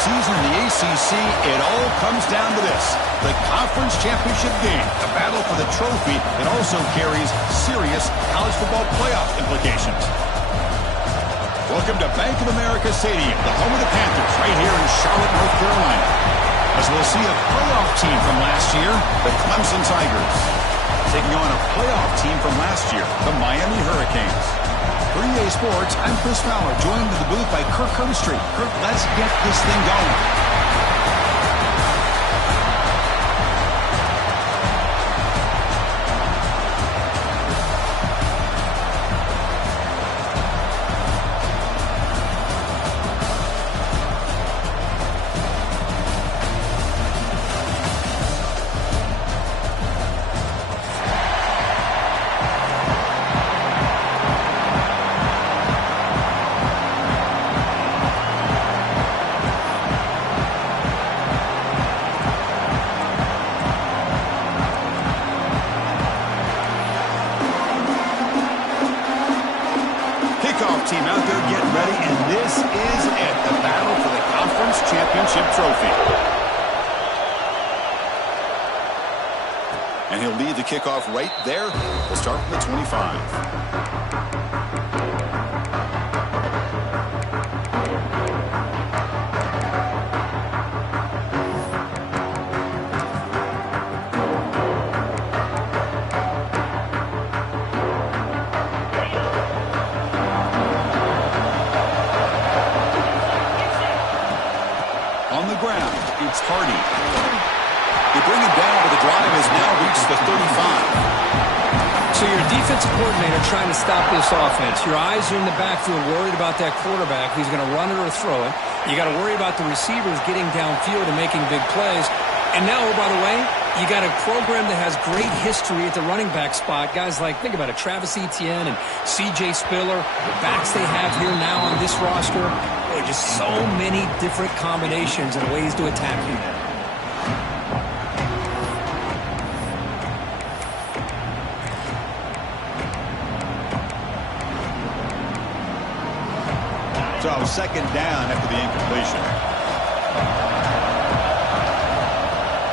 season in the ACC, it all comes down to this: the conference championship game, the battle for the trophy that also carries serious college football playoff implications. Welcome to Bank of America Stadium, the home of the Panthers, right here in Charlotte, North Carolina. As we'll see a playoff team from last year, the Clemson Tigers, taking on a playoff team from last year, the Miami Hurricanes. For EA Sports, I'm Chris Fowler, joined in the booth by Kirk Herbstreit. Kirk, let's get this thing going. Team out there getting ready, and this is it, the battle for the conference championship trophy. And he'll lead the kickoff right there. We'll start from the 25. It's Hardy. They bring it down, but the drive has now reached the 35. So you're a defensive coordinator trying to stop this offense. Your eyes are in the backfield, worried about that quarterback who's going to run it or throw it. You got to worry about the receivers getting downfield and making big plays. And now, oh, by the way, you got a program that has great history at the running back spot. Guys like, think about it, Travis Etienne and C.J. Spiller, the backs they have here now on this roster. Boy, just so many different combinations and ways to attack you. So second down after the incompletion.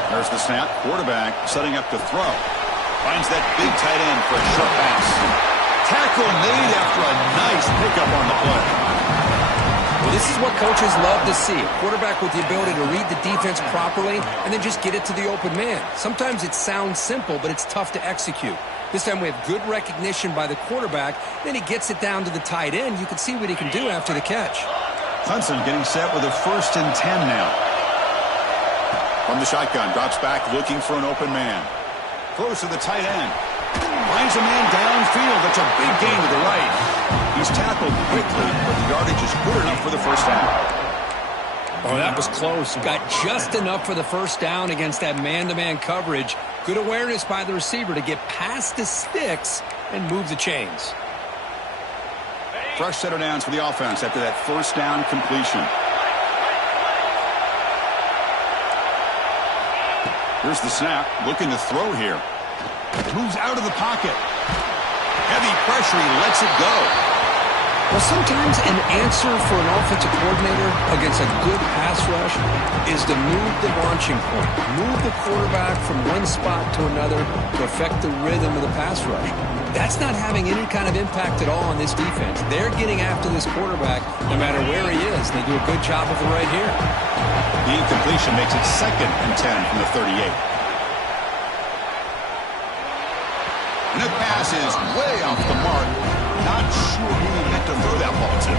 There's the snap. Quarterback setting up to throw. Finds that big tight end for a short pass. Tackle made after a nice pickup on the play. Well, this is what coaches love to see. A quarterback with the ability to read the defense properly and then just get it to the open man. Sometimes it sounds simple, but it's tough to execute. This time we have good recognition by the quarterback. Then he gets it down to the tight end. You can see what he can do after the catch. Clemson getting set with a 1st and 10 now. From the shotgun, drops back looking for an open man. Throws to the tight end. Finds a man downfield. That's a big gain to the right. He's tackled quickly, but the yardage is good enough for the first down. Oh, that was close. Got just enough for the first down against that man-to-man coverage. Good awareness by the receiver to get past the sticks and move the chains. Fresh set of downs for the offense after that first down completion. Here's the snap. Looking to throw here. Moves out of the pocket. Heavy pressure. He lets it go. Well, sometimes an answer for an offensive coordinator against a good pass rush is to move the launching point. Move the quarterback from one spot to another to affect the rhythm of the pass rush. That's not having any kind of impact at all on this defense. They're getting after this quarterback no matter where he is. They do a good job of it right here. The incompletion makes it 2nd and 10 from the 38. And the pass is way off the mark. Not sure who he meant to throw that ball to.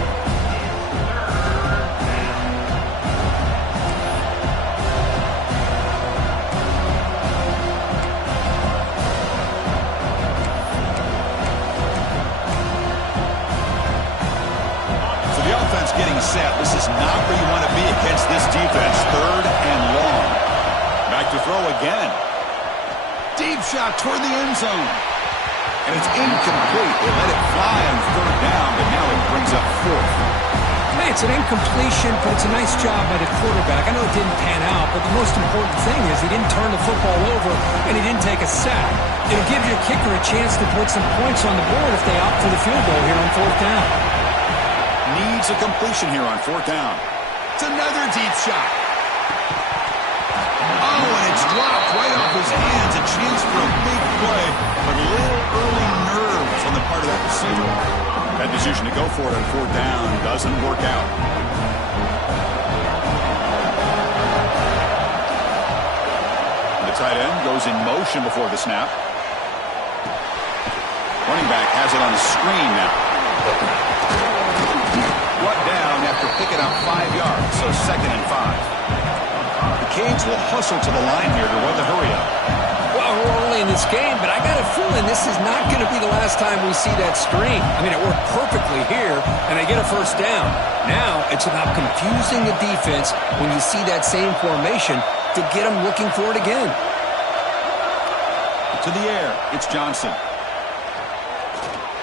So the offense getting set. This is not where you want to be against this defense. 3rd and long. Back to throw again. Deep shot toward the end zone. And it's incomplete. They let it fly on 3rd down, but now it brings up 4th. Hey, it's an incompletion, but it's a nice job by the quarterback. I know it didn't pan out, but the most important thing is he didn't turn the football over and he didn't take a sack. It'll give your kicker a chance to put some points on the board if they opt for the field goal here on 4th down. Needs a completion here on 4th down. It's another deep shot. Oh, and it's dropped right off his hands. A chance for a big play, but a little early nerves on the part of that receiver. That decision to go for it on 4th down doesn't work out. The tight end goes in motion before the snap. Running back has it on the screen now. Brought down after picking up 5 yards, so 2nd and 5. The Canes will hustle to the line here to run the hurry up. Well, we're early in this game, but I got a feeling this is not going to be the last time we see that screen. I mean, it worked perfectly here, and they get a 1st down. Now it's about confusing the defense when you see that same formation to get them looking for it again. To the air, it's Johnson.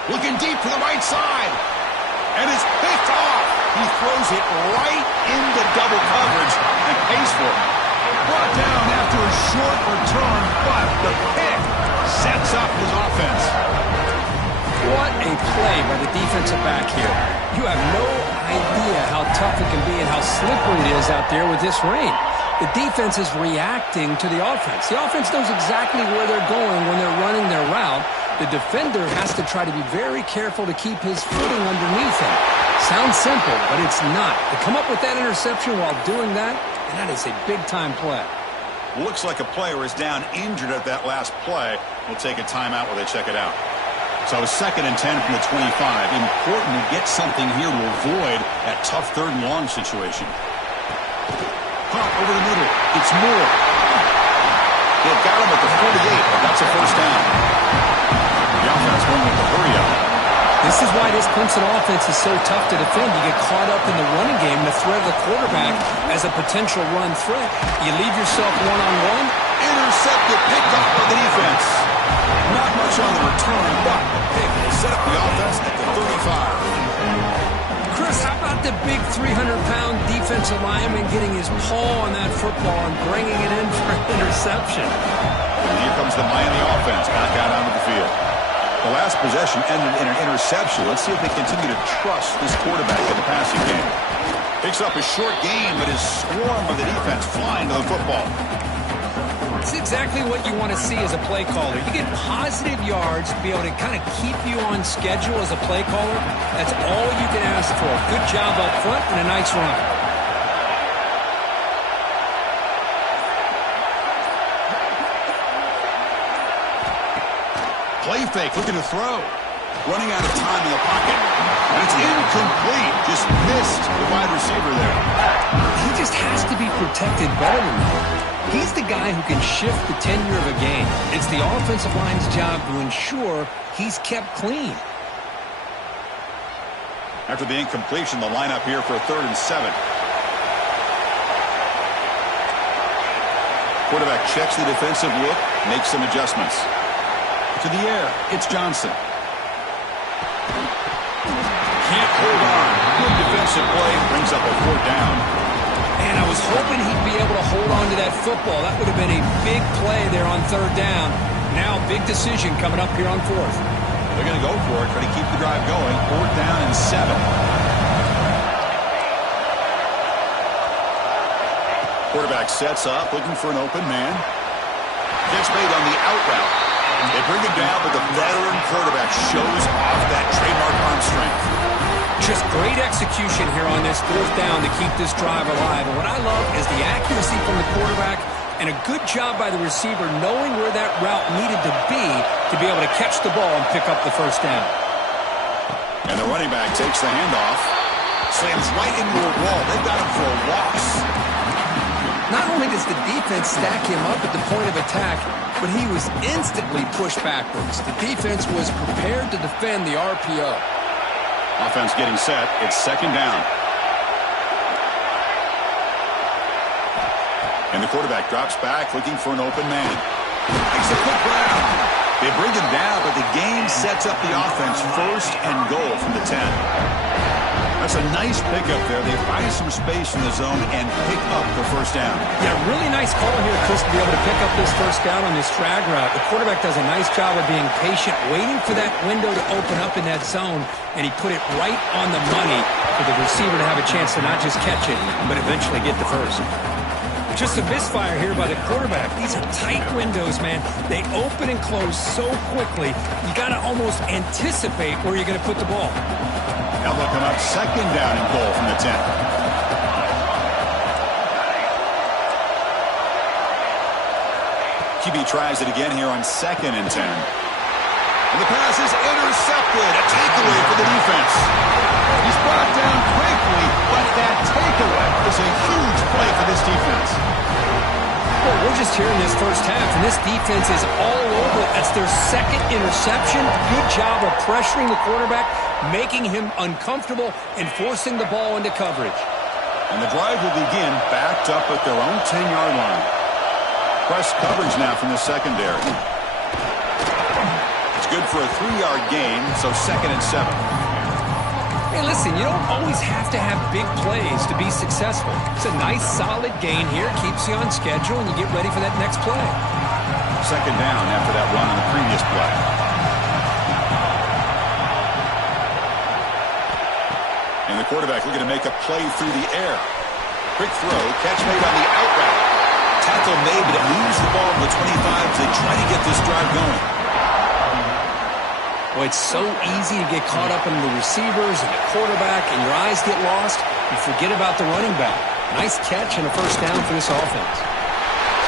Looking deep to the right side. And it's picked off. He throws it right into double coverage and pays for it. Brought down after a short return, but the pick sets up his offense. What a play by the defensive back here. You have no idea how tough it can be and how slippery it is out there with this rain. The defense is reacting to the offense. The offense knows exactly where they're going when they're running their route. The defender has to try to be very careful to keep his footing underneath him. Sounds simple, but it's not. To come up with that interception while doing that, and that is a big-time play. Looks like a player is down injured at that last play. We'll take a timeout while they check it out. So 2nd and 10 from the 25. Important to get something here to avoid that tough 3rd and long situation. Pump over the middle. It's Moore. They've got him at the 48, but that's a 1st down. The offense won with the hurry up. This is why this Clemson offense is so tough to defend. You get caught up in the running game, the threat of the quarterback as a potential run threat. You leave yourself one-on-one. Intercepted, picked off by the defense. Not much on the return, but the pick will set up the offense at the 35. Chris, how about the big 300-pound defensive lineman getting his paw on that football and bringing it in for an interception? And here comes the Miami offense back out onto the field. The last possession ended in an interception. Let's see if they continue to trust this quarterback in the passing game. Picks up a short gain, but is swarmed by the defense flying to the football. It's exactly what you want to see as a play caller. You get positive yards to be able to kind of keep you on schedule as a play caller. That's all you can ask for. Good job up front and a nice run. Play fake, looking to throw. Running out of time in the pocket. And it's incomplete. Just missed the wide receiver there. He just has to be protected better than that. He's the guy who can shift the tenure of a game. It's the offensive line's job to ensure he's kept clean. After the incompletion, the lineup here for a 3rd and 7. Quarterback checks the defensive look, makes some adjustments. To the air, it's Johnson. Can't hold on. Good defensive play, brings up a 4th down. And I was hoping he'd be able to hold on to that football. That would have been a big play there on 3rd down. Now, big decision coming up here on 4th. They're going to go for it, try to keep the drive going. 4th down and 7. Quarterback sets up, looking for an open man. Gets made on the out route. They bring him down, but the veteran quarterback shows off that trademark arm strength. Just great execution here on this 4th down to keep this drive alive. And what I love is the accuracy from the quarterback and a good job by the receiver knowing where that route needed to be able to catch the ball and pick up the 1st down. And the running back takes the handoff. Slams right into a wall. They've got him for a loss. Not only does the defense stack him up at the point of attack, but he was instantly pushed backwards. The defense was prepared to defend the RPO. Offense getting set. It's 2nd down. And the quarterback drops back, looking for an open man. Makes a quick grab. They bring him down, but the game sets up the offense 1st and goal from the 10. That's a nice pickup there. They find some space in the zone and pick up the first down. Yeah, really nice call here, Chris, to be able to pick up this first down on this drag route. The quarterback does a nice job of being patient, waiting for that window to open up in that zone, and he put it right on the money for the receiver to have a chance to not just catch it, but eventually get the first. Just a misfire here by the quarterback. These are tight windows, man. They open and close so quickly, you got to almost anticipate where you're going to put the ball. Now they'll come up second down and goal from the 10. QB tries it again here on 2nd and 10. And the pass is intercepted. A takeaway for the defense. He's brought down quickly, but that takeaway is a huge play for this defense. Well, we're just here in this first half, and this defense is all over it. That's their second interception. Good job of pressuring the quarterback, making him uncomfortable, and forcing the ball into coverage. And the drive will begin backed up at their own 10-yard line. Press coverage now from the secondary. It's good for a 3-yard gain, so 2nd and 7. Hey, listen, you don't always have to have big plays to be successful. It's a nice, solid gain here. Keeps you on schedule, and you get ready for that next play. 2nd down after that run on the previous play. And the quarterback looking to make a play through the air. Quick throw, catch made on the out route. Tackle made, but it moves the ball to the 25 as they try to get this drive going. Well, it's so easy to get caught up in the receivers and the quarterback, and your eyes get lost. You forget about the running back. Nice catch and a first down for this offense.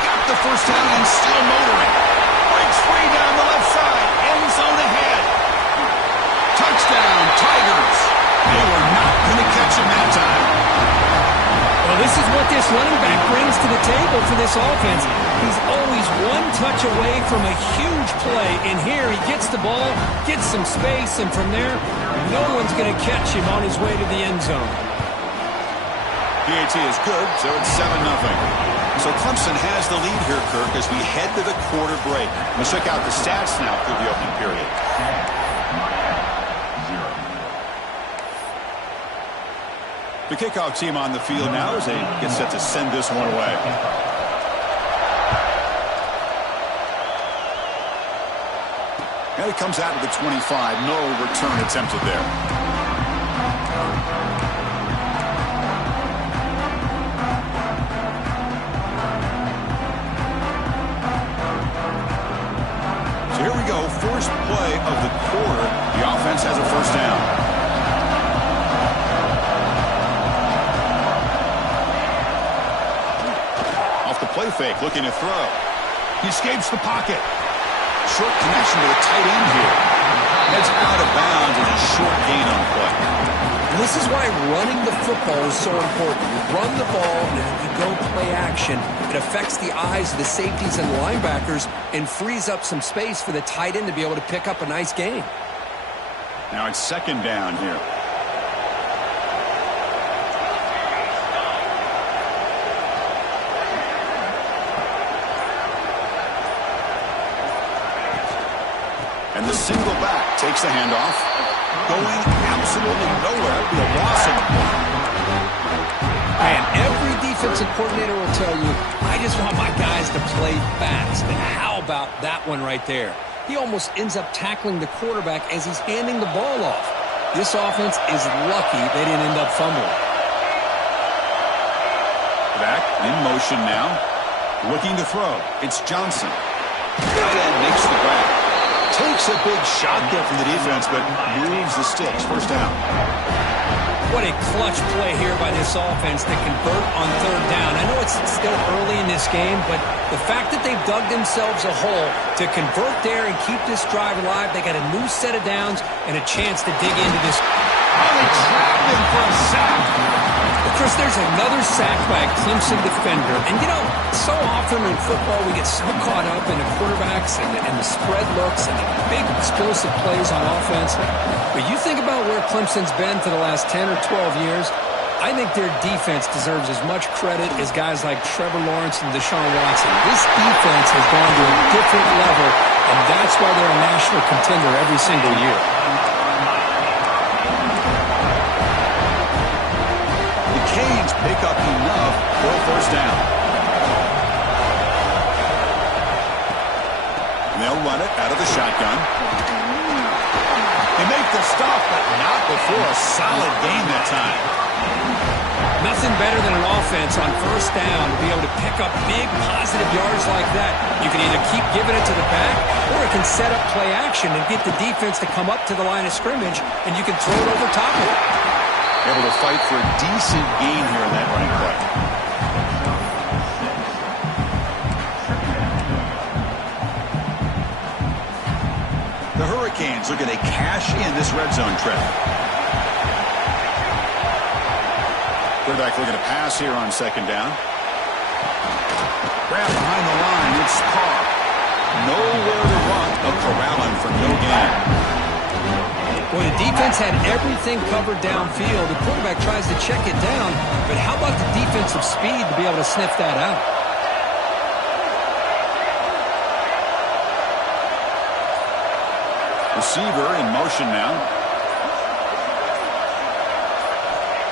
Got the first down and still motoring. Breaks free down the left side. End zone ahead. Touchdown, Tigers. They were not going to catch him that time. Well, this is what this running back brings to the table for this offense. He's always one touch away from a huge play, and here he gets the ball, gets some space, and from there, no one's going to catch him on his way to the end zone. PAT is good, so it's 7-0. So Clemson has the lead here, Kirk, as we head to the quarter break. Let's check out the stats now through the opening period. The kickoff team on the field now as they get set to send this one away. And it comes out to the 25. No return attempted there. So here we go. First play of the quarter. The offense has a first down. Play fake, looking to throw. He escapes the pocket. Short connection to the tight end here. Heads out of bounds and a short gain on the play. And this is why running the football is so important. You run the ball, and you go play action. It affects the eyes of the safeties and linebackers and frees up some space for the tight end to be able to pick up a nice gain. Now it's 2nd down here. And the single back takes the handoff. Going absolutely nowhere. It'll be a loss of the play. Man, every defensive coordinator will tell you, I just want my guys to play fast. And how about that one right there? He almost ends up tackling the quarterback as he's handing the ball off. This offense is lucky they didn't end up fumbling. Back in motion now. Looking to throw. It's Johnson. Tight end makes the grab. Takes a big shot there from the defense, but moves the sticks. First down. What a clutch play here by this offense to convert on 3rd down. I know it's still early in this game, but the fact that they've dug themselves a hole to convert there and keep this drive alive, they got a new set of downs and a chance to dig into this. Oh, they trapped him for a sack. Well, Chris, there's another sack by a Clemson defender. And, you know, so often in football we get so caught up in the quarterbacks and the spread looks and the big explosive plays on offense. But you think about where Clemson's been for the last 10 or 12 years, I think their defense deserves as much credit as guys like Trevor Lawrence and Deshaun Watson. This defense has gone to a different level, and that's why they're a national contender every single year. pick up enough for a first down. They'll run it out of the shotgun. They make the stop, but not before a solid gain that time. Nothing better than an offense on first down to be able to pick up big positive yards like that. You can either keep giving it to the back, or it can set up play action and get the defense to come up to the line of scrimmage, and you can throw it over top of it. Able to fight for a decent gain here in that running play. The Hurricanes are going to cash in this red zone trip. Quarterback looking to pass here on second down. Grab behind the line. It's Carr. Nowhere to run. They'll corral him for no gain. Boy, the defense had everything covered downfield. The quarterback tries to check it down, but how about the defensive speed to be able to sniff that out? Receiver in motion now.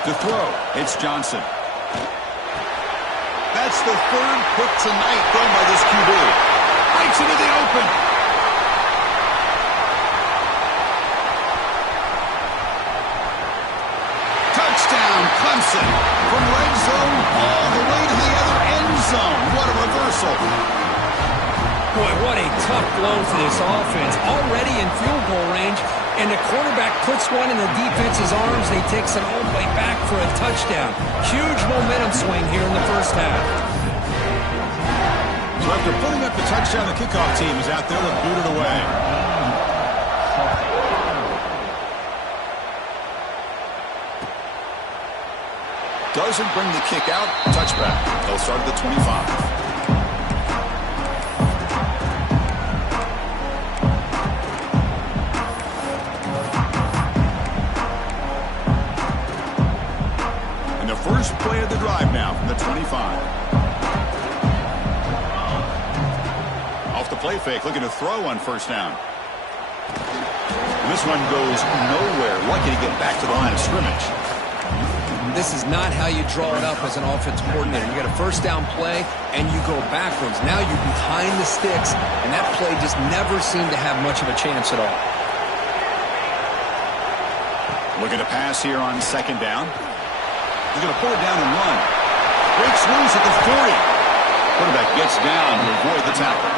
To throw, it's Johnson. That's the third pick tonight thrown by this QB. Breaks into the open. Touchdown, Clemson. From red zone all the way to the other end zone. What a reversal. Boy, what a tough blow for this offense. Already in field goal range, and the quarterback puts one in the defense's arms, and he takes it all the way back for a touchdown. Huge momentum swing here in the first half. So after putting up the touchdown, the kickoff team is out there to boot it away. Doesn't bring the kick out. Touchback. They'll start at the 25. First play of the drive now from the 25. Off the play fake, looking to throw on first down. This one goes nowhere. Lucky to get back to the line of scrimmage. This is not how you draw it up as an offensive coordinator. You got a first down play, and you go backwards. Now you're behind the sticks, and that play just never seemed to have much of a chance at all. Looking to pass here on second down. He's going to pull it down and run. Breaks loose at the 40. Quarterback gets down to avoid the tackle.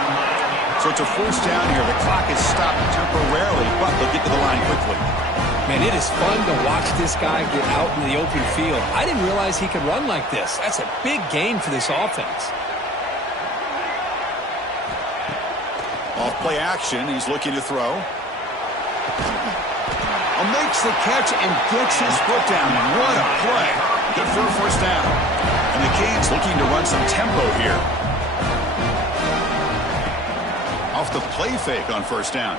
So it's a first down here. The clock is stopped temporarily, but they'll get to the line quickly. Man, it is fun to watch this guy get out in the open field. I didn't realize he could run like this. That's a big gain for this offense. Off play action. He's looking to throw. Makes the catch and gets his foot down. What a play. Good for a first down. And the Canes looking to run some tempo here. Off the play fake on first down.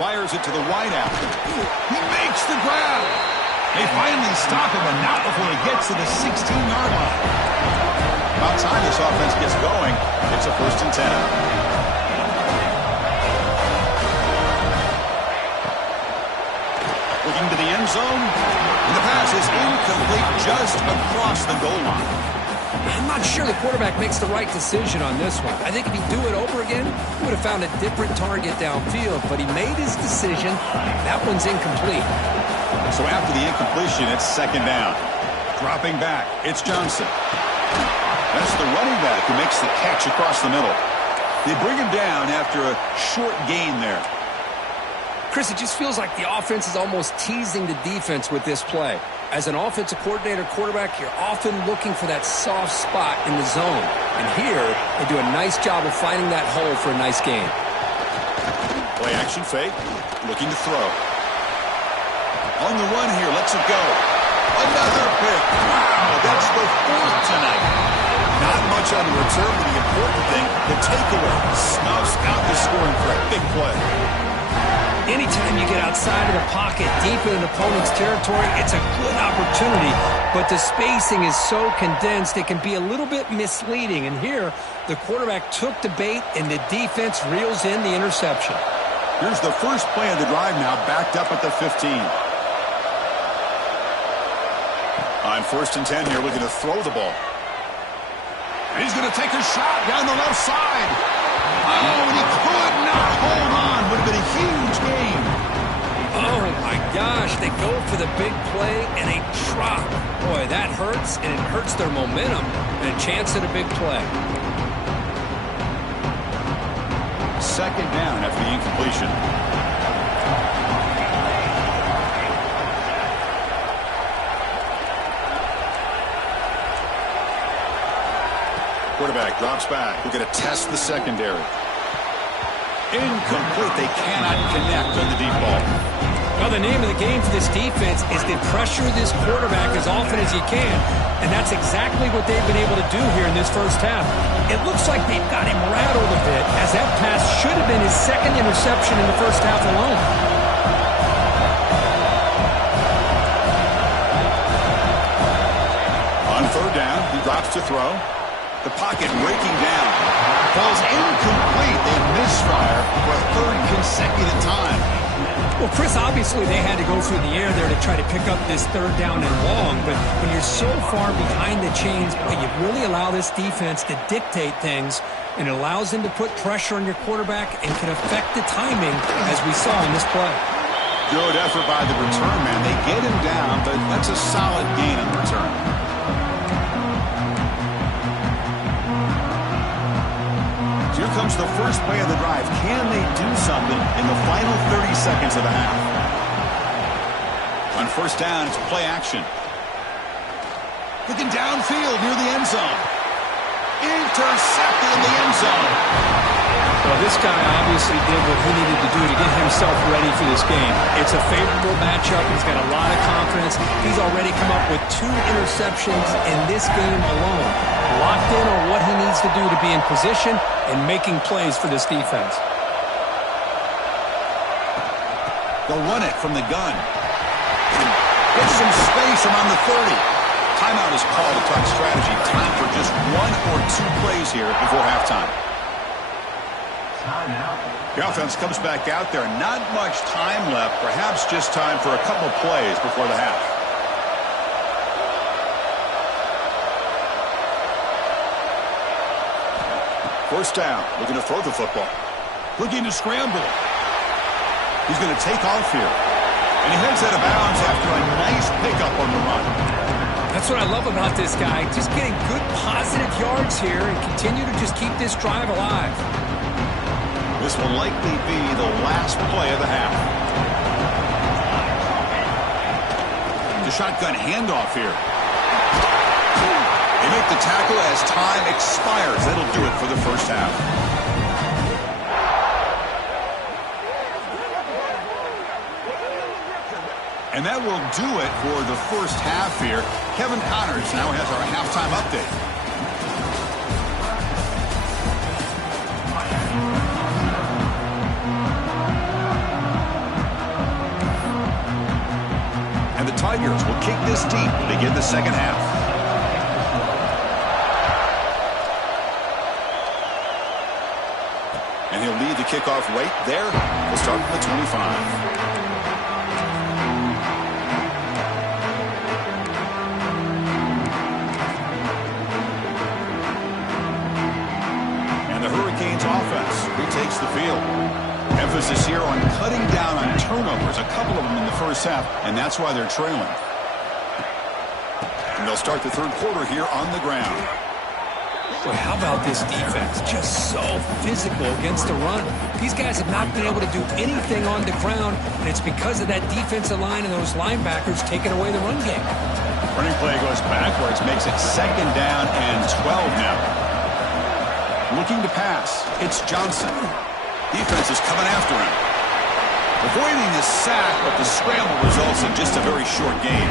Fires it to the wideout. He makes the grab. They finally stop him, but not before he gets to the 16-yard line. About time this offense gets going. It's a first and 10. Looking to the end zone. And the pass is incomplete just across the goal line. I'm not sure the quarterback makes the right decision on this one. I think if he'd do it over again, he would have found a different target downfield, but he made his decision. That one's incomplete. So after the incompletion, it's second down. Dropping back, it's Johnson. That's the running back who makes the catch across the middle. They bring him down after a short gain there. Chris, it just feels like the offense is almost teasing the defense with this play. As an offensive coordinator, quarterback, you're often looking for that soft spot in the zone. And here, they do a nice job of finding that hole for a nice gain. Play action fake, looking to throw. On the run here, lets it go. Another pick. Wow, that's the fourth tonight. Not much on the return, but the important thing, the takeaway. Snuffs out the scoring for a big play. Anytime you get outside of the pocket, deep in an opponent's territory, it's a good opportunity. But the spacing is so condensed, it can be a little bit misleading. And here, the quarterback took the bait, and the defense reels in the interception. Here's the first play of the drive now, backed up at the 15. On 1st and 10 here, looking to throw the ball. And he's going to take a shot down the left side. Oh, and he could not hold on. Would have been a huge gain. Oh, my gosh. They go for the big play, and they drop. Boy, that hurts, and it hurts their momentum and a chance at a big play. 2nd down after the incompletion. Quarterback drops back. We're going to test the secondary. Incomplete. They cannot connect on the deep ball. Well, the name of the game for this defense is to pressure this quarterback as often as you can, and that's exactly what they've been able to do here in this first half. It looks like they've got him rattled a bit, as that pass should have been his 2nd interception in the first half alone. On 3rd down, he drops to throw. The pocket breaking down. Ball's incomplete. They misfire for a 3rd consecutive time. Well, Chris, obviously they had to go through the air there to try to pick up this 3rd down and long, but when you're so far behind the chains, you really allow this defense to dictate things, and it allows them to put pressure on your quarterback and can affect the timing, as we saw in this play. Good effort by the return man. They get him down, but that's a solid gain on the return. Here comes the first play of the drive. Can they do something in the final 30 seconds of the half? On 1st down, it's play action. Looking downfield near the end zone. Intercepted in the end zone. Well, this guy obviously did what he needed to do to get himself ready for this game. It's a favorable matchup. He's got a lot of confidence. He's already come up with 2 interceptions in this game alone. Locked in on what he needs to do to be in position and making plays for this defense. They'll run it from the gun. Get some space around the 30. Timeout is called to talk strategy. Time for just 1 or 2 plays here before halftime. The offense comes back out there. Not much time left. Perhaps just time for a couple plays before the half. First down, looking to throw the football. Looking to scramble. He's going to take off here. And he heads out of bounds after a nice pickup on the run. That's what I love about this guy. Just getting good positive yards here and continue to just keep this drive alive. This will likely be the last play of the half. The shotgun handoff here. They make the tackle as time expires. That'll do it for the first half. And that will do it for the first half here. Kevin Connors now has our halftime update. And the Tigers will kick this deep to begin the second half. And he'll lead the kickoff right there. We'll start from the 25. And the Hurricanes offense retakes the field. Emphasis here on cutting down on turnovers, a couple of them in the first half, and that's why they're trailing. And they'll start the 3rd quarter here on the ground. Boy, how about this defense? Just so physical against the run. These guys have not been able to do anything on the ground, and it's because of that defensive line and those linebackers taking away the run game. Running play goes backwards, makes it 2nd down and 12 now. Looking to pass. It's Johnson. Defense is coming after him. Avoiding the sack, but the scramble results in just a very short gain.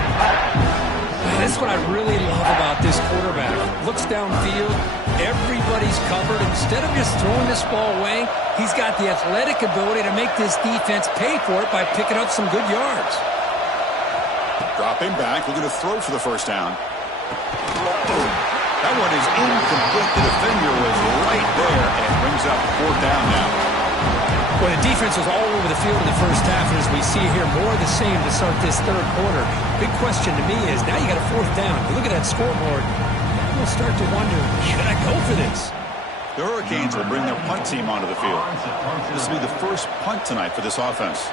That's what I really love about this quarterback. Looks downfield, everybody's covered. Instead of just throwing this ball away, he's got the athletic ability to make this defense pay for it by picking up some good yards. Dropping back, looking to throw for the first down. That one is incomplete. The defender was right there and brings up 4th down now. Well, the defense was all over the field in the first half, and as we see here, more of the same to start this third quarter. Big question to me is, now you got a fourth down. You look at that scoreboard, you'll start to wonder, should I go for this? The Hurricanes will bring their punt team onto the field. This will be the first punt tonight for this offense.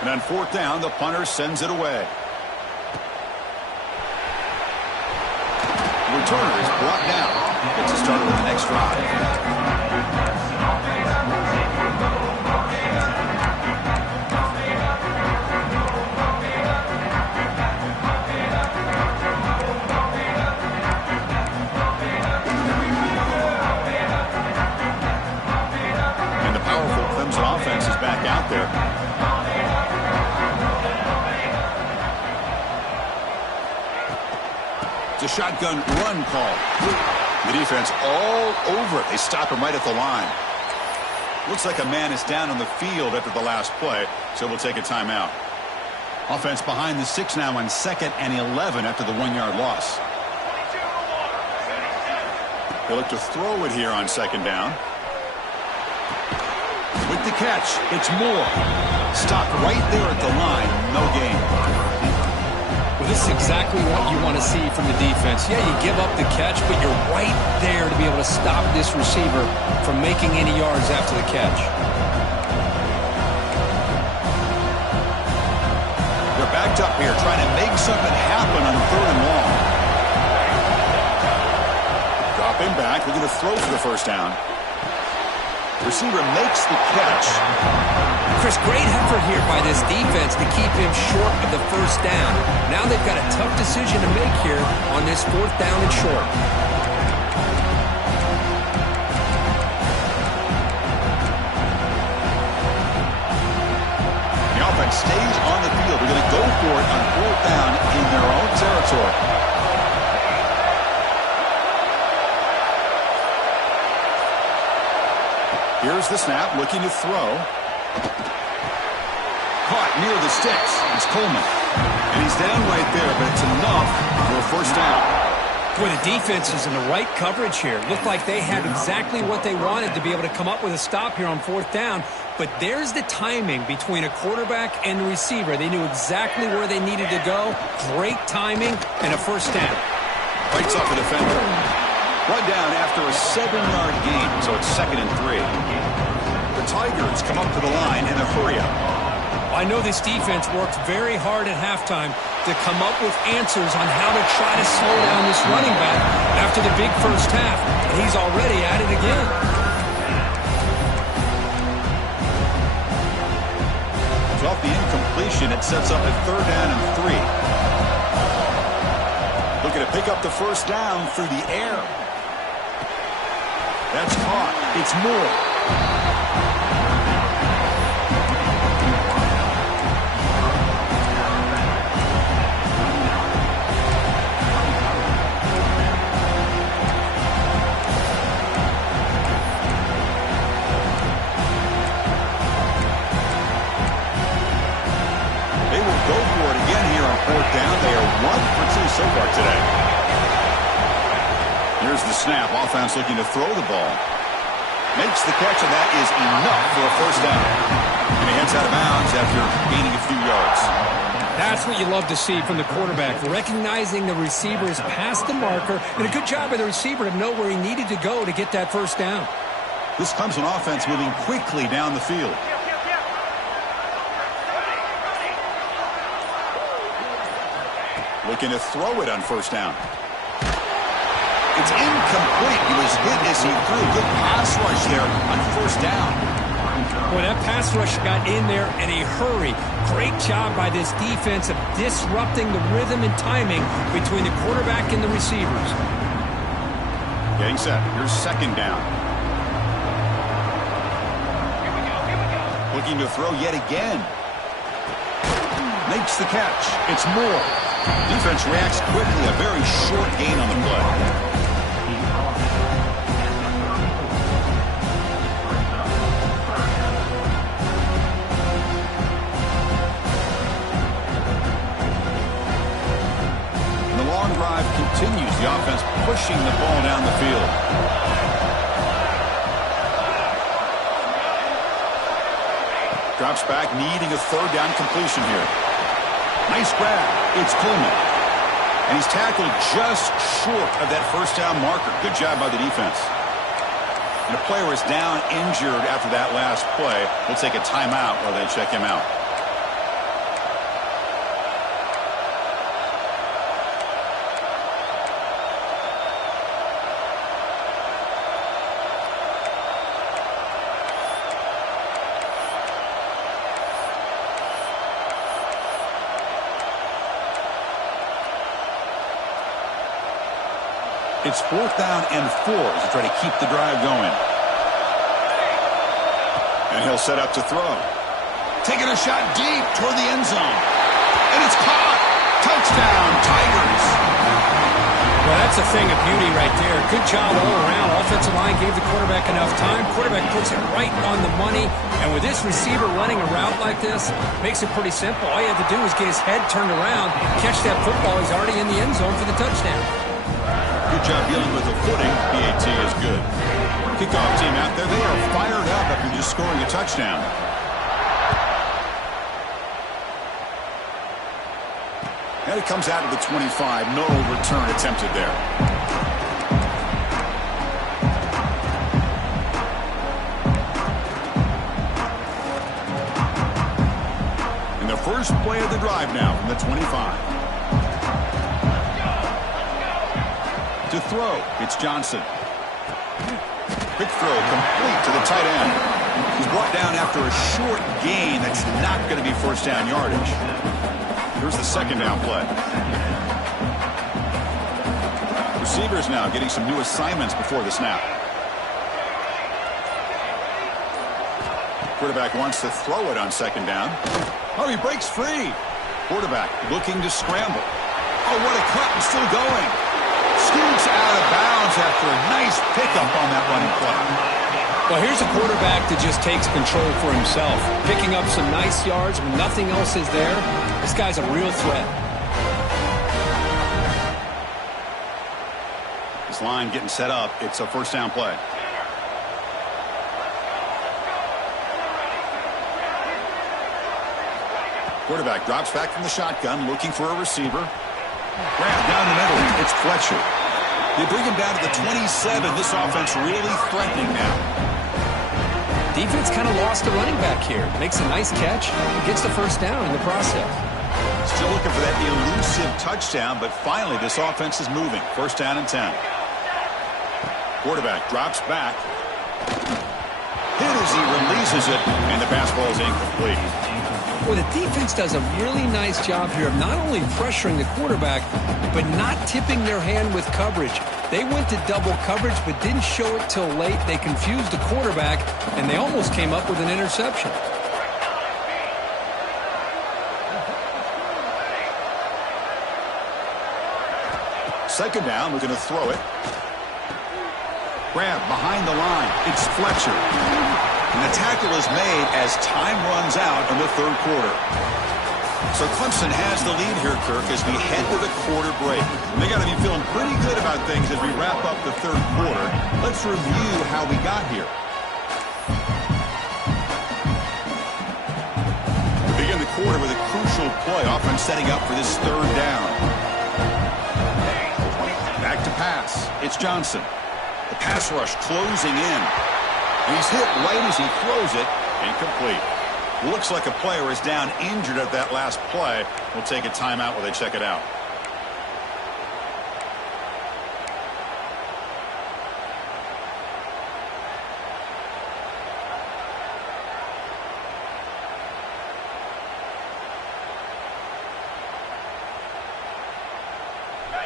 And on fourth down, the punter sends it away. The returner is brought down. Gets us started with the next drive. And the powerful Clemson offense is back out there. A shotgun run call. The defense all over it. They stop him right at the line. Looks like a man is down on the field after the last play, so we'll take a timeout. Offense behind the 6 now on 2nd and 11 after the 1-yard loss. They look to throw it here on 2nd down. With the catch, it's Moore. Stopped right there at the line. No gain. Well, this is exactly what you want to see from the defense. Yeah, you give up the catch, but you're right there to be able to stop this receiver from making any yards after the catch. They're backed up here trying to make something happen on 3rd and long. Drop him back. They're going to throw for the first down. Receiver makes the catch. Chris, great effort here by this defense to keep him short of the first down. Now they've got a tough decision to make here on this 4th down and short. The offense stays on the field. They're going to go for it on 4th down in their own territory. Here's the snap, looking to throw. Caught near the sticks. It's Coleman. And he's down right there, but it's enough for a first down. Boy, the defense is in the right coverage here. Looked like they had exactly what they wanted to be able to come up with a stop here on 4th down. But there's the timing between a quarterback and the receiver. They knew exactly where they needed to go. Great timing and a first down. Bites off the defender. One down after a 7-yard gain, so it's 2nd and 3. The Tigers come up to the line in a hurry-up. I know this defense worked very hard at halftime to come up with answers on how to try to slow down this running back after the big first half, and he's already at it again. So off the incompletion, it sets up a 3rd down and 3. Looking to pick up the first down through the air. That's caught. It's Moore. They will go for it again here on 4th down. They are 1 for 2 so far today. Here's the snap. Offense looking to throw the ball. Makes the catch, and that is enough for a first down. And he heads out of bounds after gaining a few yards. That's what you love to see from the quarterback, recognizing the receiver is past the marker, and a good job by the receiver to know where he needed to go to get that first down. This Clemson offense moving quickly down the field. Looking to throw it on first down. It's incomplete. He was hit as he threw. Good pass rush there on first down. Boy, that pass rush got in there in a hurry. Great job by this defense of disrupting the rhythm and timing between the quarterback and the receivers. Getting set. Here's 2nd down. Looking to throw yet again. Makes the catch. It's Moore. Defense reacts quickly. A very short gain on the play. continues the offense pushing the ball down the field. Drops back, needing a third down completion here. Nice grab. It's Coleman. And he's tackled just short of that first down marker. Good job by the defense. And the player is down injured after that last play. We'll take a timeout while they check him out. It's 4th down and 4 as they try to keep the drive going. And he'll set up to throw. Taking a shot deep toward the end zone. And it's caught. Touchdown, Tigers. Well, that's a thing of beauty right there. Good job all around. Offensive line gave the quarterback enough time. Quarterback puts it right on the money. And with this receiver running a route like this, makes it pretty simple. All you have to do is get his head turned around, catch that football. He's already in the end zone for the touchdown. Good job dealing with the footing. PAT is good. Kickoff team out there. They are fired up after just scoring a touchdown. And it comes out of the 25. No return attempted there. And the first play of the drive now from the 25. To throw, it's Johnson. Quick throw, complete to the tight end. He's brought down after a short gain that's not going to be first down yardage. Here's the second down play. Receivers now getting some new assignments before the snap. Quarterback wants to throw it on second down. Oh, he breaks free. Quarterback looking to scramble. Oh, what a cut, and still going. Scoots out of bounds after a nice pickup on that running play. Well, here's a quarterback that just takes control for himself, picking up some nice yards when nothing else is there. This guy's a real threat. This line getting set up. It's a first down play. Quarterback drops back from the shotgun, looking for a receiver. Grab down the middle. It's Fletcher. They bring him down to the 27. This offense really threatening now. Defense kind of lost the running back here. Makes a nice catch. Gets the first down in the process. Still looking for that elusive touchdown, but finally this offense is moving. First down and 10. Quarterback drops back. Hit as he releases it, and the pass ball is incomplete. Well, the defense does a really nice job here of not only pressuring the quarterback, but not tipping their hand with coverage. They went to double coverage, but didn't show it till late. They confused the quarterback, and they almost came up with an interception. Second down, we're going to throw it. Grab behind the line. It's Fletcher. And the tackle is made as time runs out in the third quarter. So Clemson has the lead here, Kirk, as we head to the quarter break. And they got to be feeling pretty good about things as we wrap up the third quarter. Let's review how we got here. We begin the quarter with a crucial play, often setting up for this third down. Back to pass. It's Johnson. The pass rush closing in. He's hit right as he throws it. Incomplete. Looks like a player is down injured at that last play. We'll take a timeout while they check it out.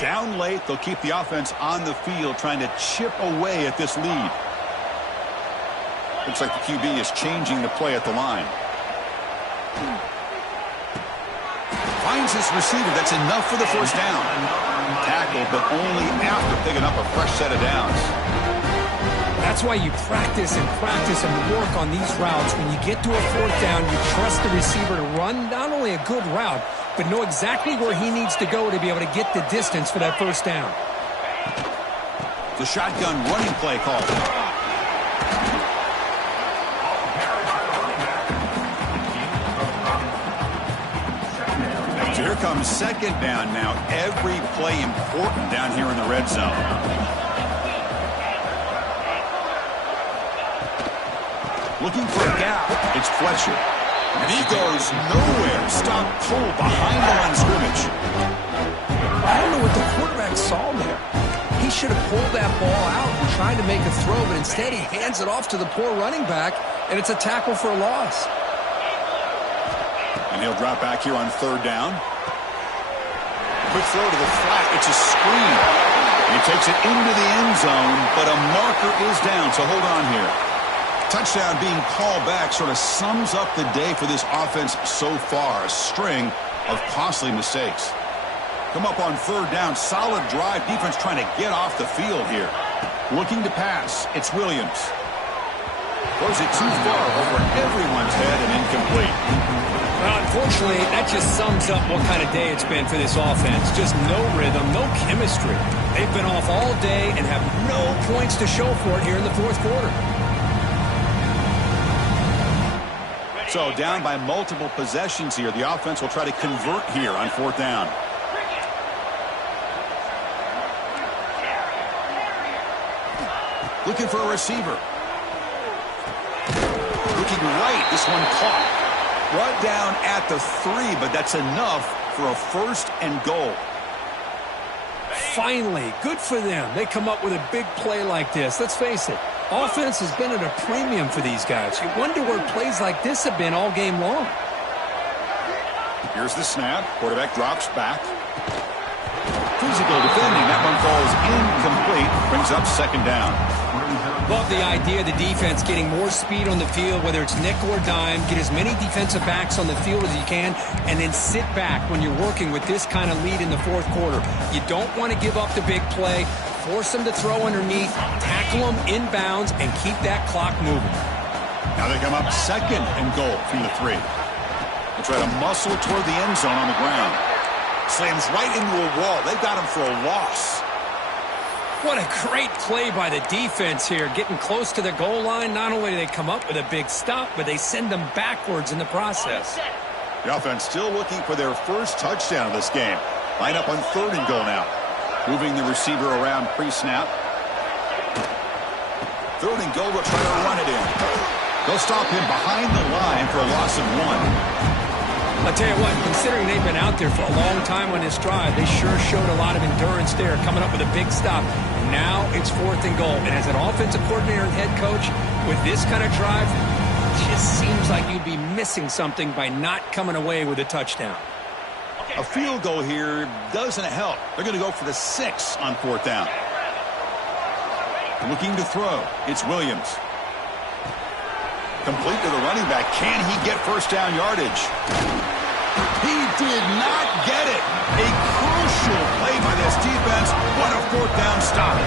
Down late, they'll keep the offense on the field trying to chip away at this lead. Looks like the QB is changing the play at the line. Finds his receiver. That's enough for the first down. Tackled, but only after picking up a fresh set of downs. That's why you practice and work on these routes. When you get to a fourth down, you trust the receiver to run not only a good route, but know exactly where he needs to go to be able to get the distance for that first down. The shotgun running play call. So here comes second down now. Every play important down here in the red zone. Looking for a gap. It's Fletcher. And he goes nowhere. Stop pull behind the line of scrimmage. I don't know what the quarterback saw there. He should have pulled that ball out and tried to make a throw, but instead he hands it off to the poor running back, and it's a tackle for a loss. And he'll drop back here on third down. Quick throw to the flat. It's a screen. He takes it into the end zone, but a marker is down, so hold on here. Touchdown being called back sort of sums up the day for this offense so far. A string of costly mistakes. Come up on third down. Solid drive. Defense trying to get off the field here. Looking to pass. It's Williams. Throws it too far over everyone's head and incomplete. Well, unfortunately, that just sums up what kind of day it's been for this offense. Just no rhythm, no chemistry. They've been off all day and have no points to show for it here in the fourth quarter. So down by multiple possessions here. The offense will try to convert here on fourth down. Looking for a receiver. Looking right. This one caught. Brought down at the 3, but that's enough for a first and goal. Finally, good for them. They come up with a big play like this. Let's face it, offense has been at a premium for these guys. You wonder where plays like this have been all game long. Here's the snap. Quarterback drops back. Physical defending. That one falls incomplete. Brings up second down. Love the idea of the defense getting more speed on the field, whether it's nickel or dime. Get as many defensive backs on the field as you can, and then sit back when you're working with this kind of lead in the fourth quarter. You don't want to give up the big play. Force them to throw underneath, tackle them inbounds, and keep that clock moving. Now they come up second and goal from the 3. They try to muscle toward the end zone on the ground. Slams right into a wall. They've got him for a loss. What a great play by the defense here. Getting close to the goal line, not only do they come up with a big stop, but they send them backwards in the process. The offense still looking for their first touchdown of this game. Line up on third and goal now. Moving the receiver around pre-snap. Third and goal, they'll try to run it in. They'll stop him behind the line for a loss of 1. I'll tell you what, considering they've been out there for a long time on this drive, they sure showed a lot of endurance there, coming up with a big stop. Now it's fourth and goal. And as an offensive coordinator and head coach, with this kind of drive, it just seems like you'd be missing something by not coming away with a touchdown. A field goal here doesn't help. They're going to go for the 6 on fourth down. Looking to throw. It's Williams. Complete to the running back. Can he get first down yardage? He did not get it. A crucial play by this defense. What a fourth down stop.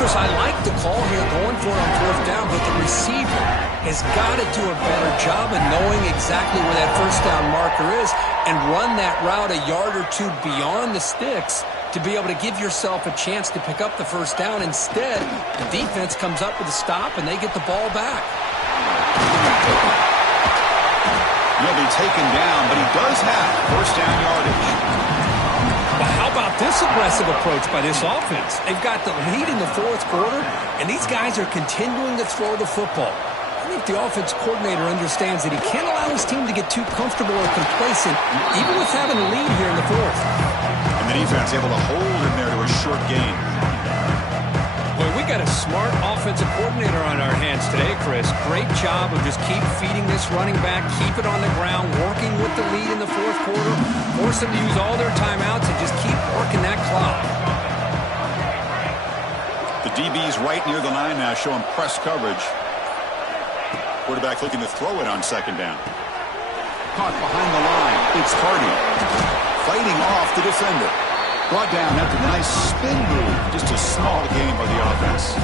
Chris, I like the call here going for it on fourth down, but the receiver has got to do a better job of knowing exactly where that first down marker is and run that route a yard or two beyond the sticks to be able to give yourself a chance to pick up the first down. Instead, the defense comes up with a stop and they get the ball back. He'll be taken down, but he does have first down yardage. Well, how about this aggressive approach by this offense? They've got the lead in the fourth quarter, and these guys are continuing to throw the football. I think the offense coordinator understands that he can't allow his team to get too comfortable or complacent, even with having a lead here in the fourth. And the defense able to hold him there to a short gain. Boy, we got a smart offensive coordinator on our hands today, Chris. Great job of just keep feeding this running back, keep it on the ground, working with the lead in the fourth quarter, force them to use all their timeouts, and just keep working that clock. The DB's right near the line now, showing press coverage. Quarterback looking to throw it on second down. Caught behind the line. It's Hardy. Fighting off the defender. Brought down after a nice spin move. Just a small gain by the offense.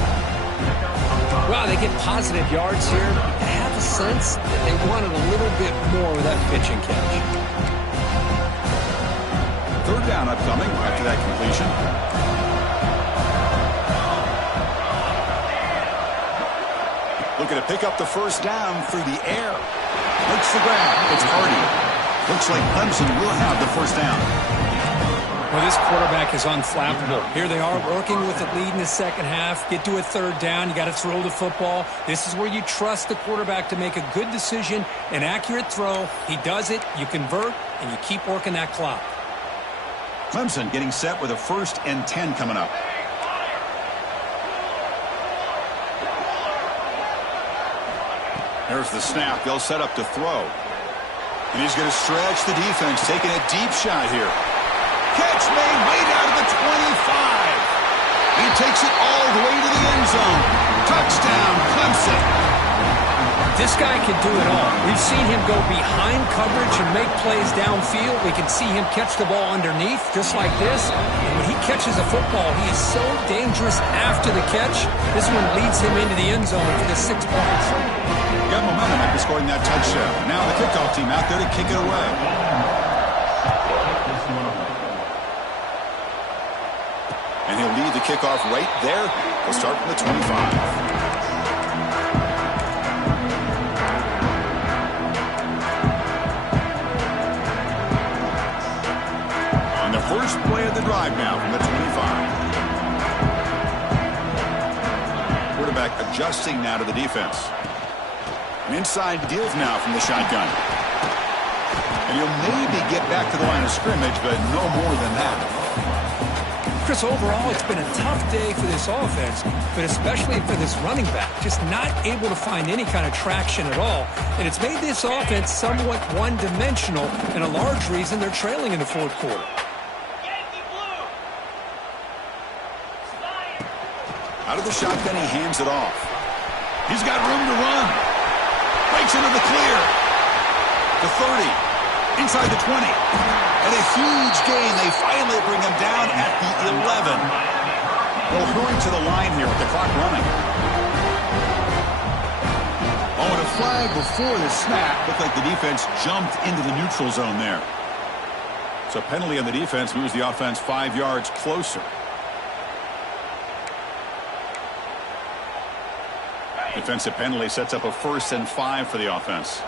Well, they get positive yards here. I have a sense that they wanted a little bit more with that pitch and catch. third down upcoming after that completion. Looking to pick up the first down through the air. Makes the grab. It's Hardy. Looks like Clemson will have the first down. Well, this quarterback is unflappable. Here they are working with the lead in the second half. Get to a third down. You got to throw the football. This is where you trust the quarterback to make a good decision, an accurate throw. He does it. You convert, and you keep working that clock. Clemson getting set with a 1st and 10 coming up. There's the snap. They'll set up to throw. And he's going to stretch the defense, taking a deep shot here. Catch made way down to the 25. And he takes it all the way to the end zone. Touchdown, Clemson. This guy can do it all. We've seen him go behind coverage and make plays downfield. We can see him catch the ball underneath, just like this. And when he catches a football, he is so dangerous after the catch. This one leads him into the end zone for the 6 points. Got momentum after scoring that touchdown. Now the kickoff team out there to kick it away. And he'll lead the kickoff right there. He'll start from the 25. On the first play of the drive now from the 25. Quarterback adjusting now to the defense. An inside give now from the shotgun. And he'll maybe get back to the line of scrimmage, but no more than that. Chris, overall, it's been a tough day for this offense, but especially for this running back. Just not able to find any kind of traction at all. And it's made this offense somewhat one-dimensional, and a large reason they're trailing in the fourth quarter. Out of the shotgun, he hands it off. He's got room to run. Breaks into the clear. The 30. Inside the 20. And a huge gain. They finally bring him down at the 11. They'll hurry to the line here with the clock running. Oh, and a flag before the snap. Looked like the defense jumped into the neutral zone there. So penalty on the defense moves the offense 5 yards closer. Defensive penalty sets up a 1st and 5 for the offense.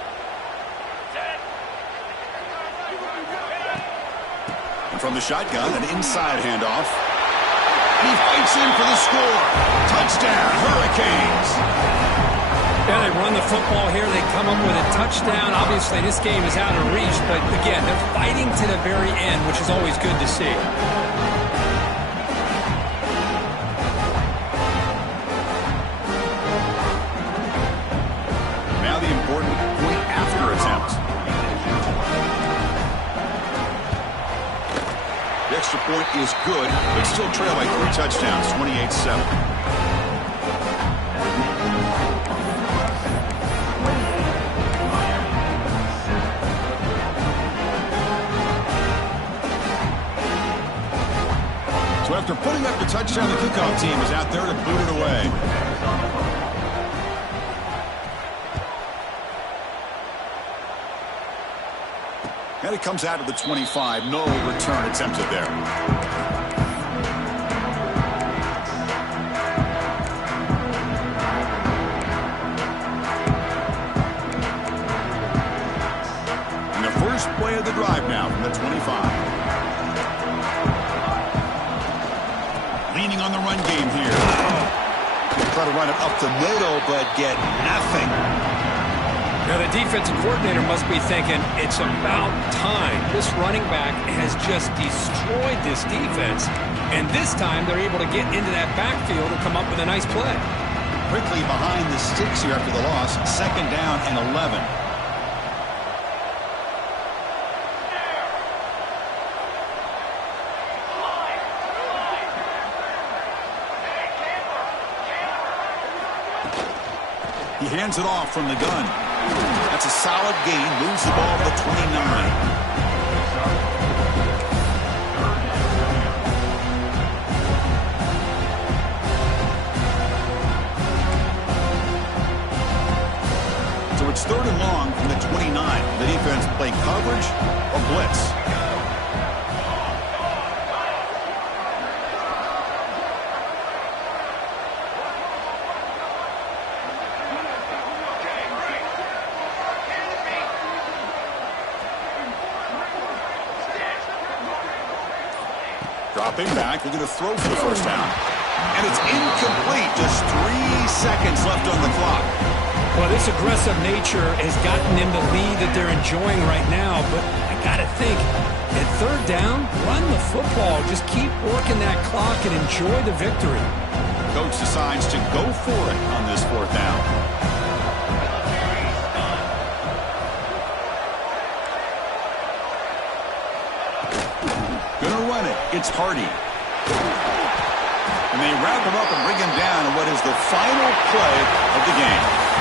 And from the shotgun, an inside handoff. And he fights in for the score. Touchdown, Hurricanes. Yeah, they run the football here. They come up with a touchdown. Obviously, this game is out of reach, but again, they're fighting to the very end, which is always good to see. The extra point is good, but still trail by 3 touchdowns, 28-7. So after putting up the touchdown, the kickoff team is out there to boot it away. And it comes out of the 25. No return attempted there. And the first play of the drive now from the 25. Leaning on the run game here. Try to run it up the middle, but get nothing. Now, the defensive coordinator must be thinking, it's about time. This running back has just destroyed this defense, and this time they're able to get into that backfield and come up with a nice play. Quickly behind the sticks here after the loss. 2nd down and 11. He hands it off from the gun. That's a solid gain. Moves the ball to the 29. So it's 3rd and long from the 29. The defense play coverage or blitz. Dropping back, looking to throw for the first down. And it's incomplete. Just 3 seconds left on the clock. Well, this aggressive nature has gotten them the lead that they're enjoying right now. But I got to think, at third down, run the football. Just keep working that clock and enjoy the victory. Coach decides to go for it on this fourth down. Gonna run it. It's Hardy. And they wrap him up and bring him down in what is the final play of the game.